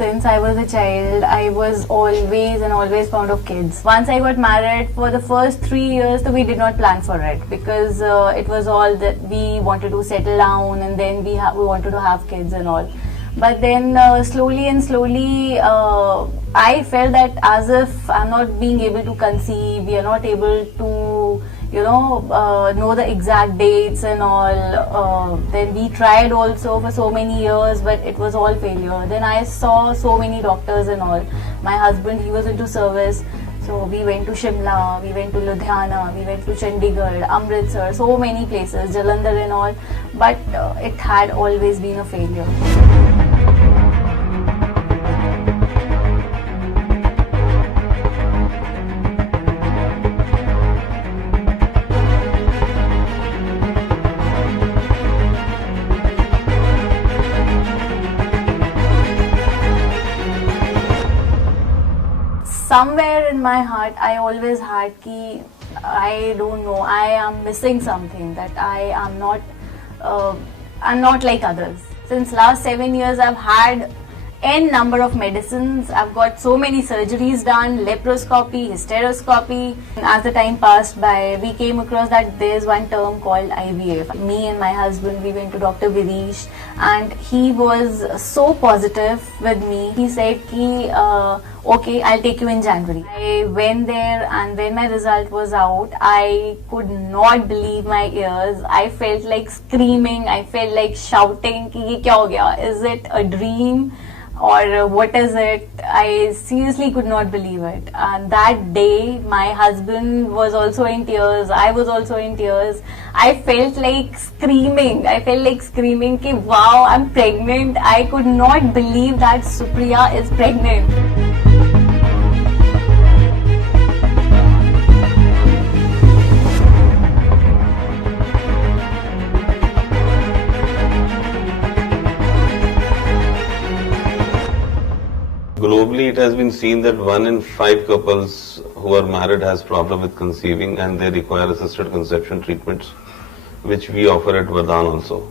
since I was a child, I was always fond of kids. Once I got married, for the first 3 years, we did not plan for it because it was all that we wanted to settle down and then we wanted to have kids and all. But then slowly, I felt that as if I'm not being able to conceive, we are not able to know the exact dates and all. Then we tried also for so many years, but it was all failure. Then I saw so many doctors and all. My husband, he was into service. So we went to Shimla, we went to Ludhiana, we went to Chandigarh, Amritsar, so many places, Jalandhar and all. But it had always been a failure. Somewhere in my heart, I always had ki, I don't know, I am missing something, that I'm not like others. Since last 7 years, I've had n number of medicines. I've got so many surgeries done, laparoscopy, hysteroscopy. As the time passed by, we came across that there's one term called IVF. Me and my husband, we went to Dr. Virish and he was so positive with me. He said ki, okay, I'll take you in January. I went there and when my result was out, I could not believe my ears. I felt like screaming, I felt like shouting ki ye kya ho gaya? Is it a dream? Or what is it? I seriously could not believe it. And that day, my husband was also in tears. I was also in tears. I felt like screaming. Ki wow, I'm pregnant. I could not believe that Supriya is pregnant. Globally, it has been seen that 1 in 5 couples who are married has problem with conceiving and they require assisted conception treatments, which we offer at Vardhan also.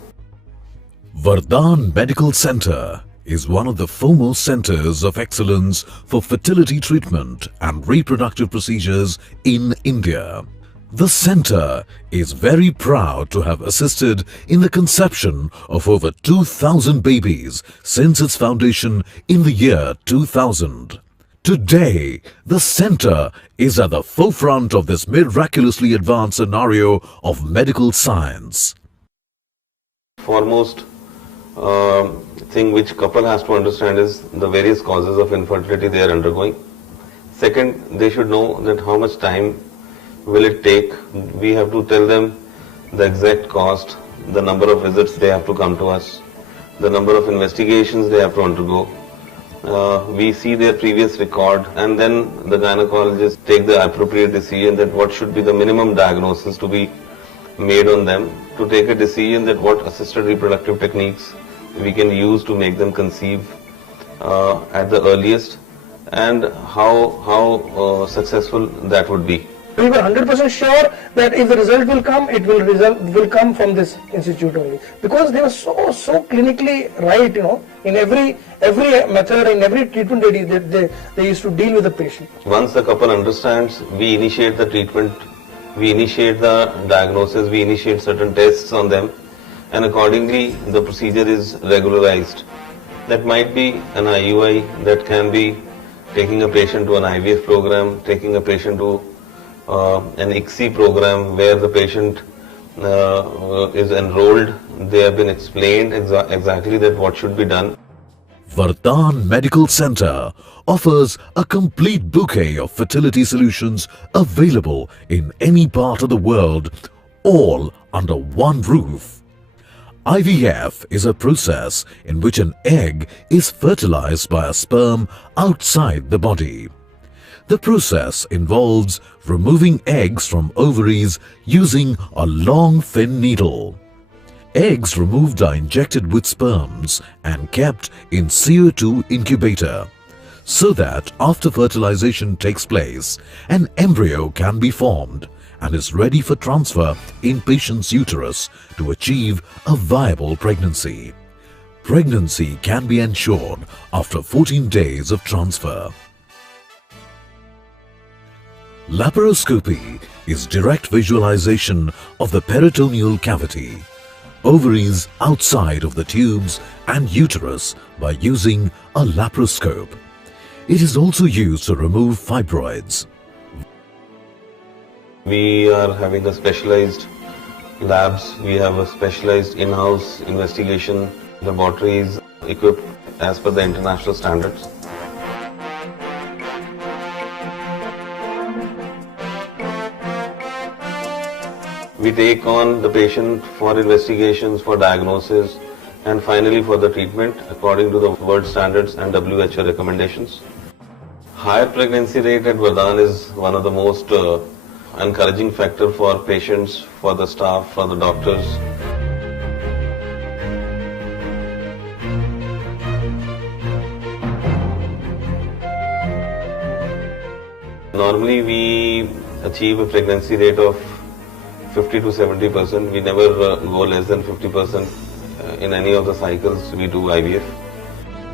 Vardhan Medical Center is one of the foremost centers of excellence for fertility treatment and reproductive procedures in India. The center is very proud to have assisted in the conception of over 2,000 babies since its foundation in the year 2000. Today, the center is at the forefront of this miraculously advanced scenario of medical science. Foremost thing which couple has to understand is the various causes of infertility they are undergoing. Second, they should know that how much time will it take. We have to tell them the exact cost, the number of visits they have to come to us, the number of investigations they have to undergo. We see their previous record and then the gynecologist take the appropriate decision that what should be the minimum diagnosis to be made on them, to take a decision that what assisted reproductive techniques we can use to make them conceive at the earliest and how successful that would be. We were 100% sure that if the result will come, it will come from this institute only, because they were so clinically right, in every method, in every treatment they used to deal with the patient. Once the couple understands, we initiate the treatment, we initiate the diagnosis, we initiate certain tests on them, and accordingly the procedure is regularized. That might be an IUI, that can be taking a patient to an IVF program, taking a patient to an ICSI program where the patient is enrolled. They have been explained exactly that what should be done. Vardhan Medical Center offers a complete bouquet of fertility solutions available in any part of the world, all under one roof. IVF is a process in which an egg is fertilized by a sperm outside the body. The process involves removing eggs from ovaries using a long thin needle. Eggs removed are injected with sperms and kept in CO2 incubator so that after fertilization takes place, an embryo can be formed and is ready for transfer in patient's uterus to achieve a viable pregnancy. pregnancy can be ensured after 14 days of transfer. Laparoscopy is direct visualization of the peritoneal cavity, ovaries outside of the tubes and uterus by using a laparoscope. It is also used to remove fibroids. We are having a specialized labs. We have a specialized in-house investigation laboratories equipped as per the international standards. We take on the patient for investigations, for diagnosis, and finally for the treatment according to the world standards and WHO recommendations. Higher pregnancy rate at Vardhan is one of the most encouraging factor for patients, for the staff, for the doctors. Normally we achieve a pregnancy rate of 50 to 70%. We never go less than 50% in any of the cycles we do IVF.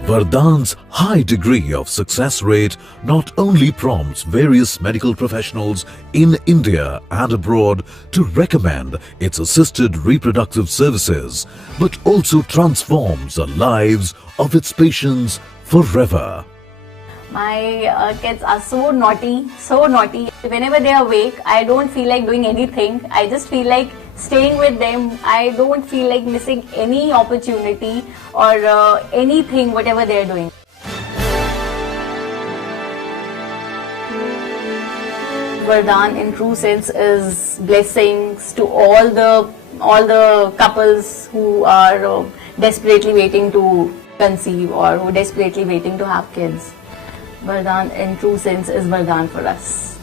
Vardhan's high degree of success rate not only prompts various medical professionals in India and abroad to recommend its assisted reproductive services, but also transforms the lives of its patients forever. My kids are so naughty, so naughty. Whenever they are awake, I don't feel like doing anything. I just feel like staying with them. I don't feel like missing any opportunity or anything, whatever they're doing. Vardhan in true sense is blessings to all the couples who are desperately waiting to conceive or who desperately waiting to have kids. Vardhan in true sense is Vardhan for us.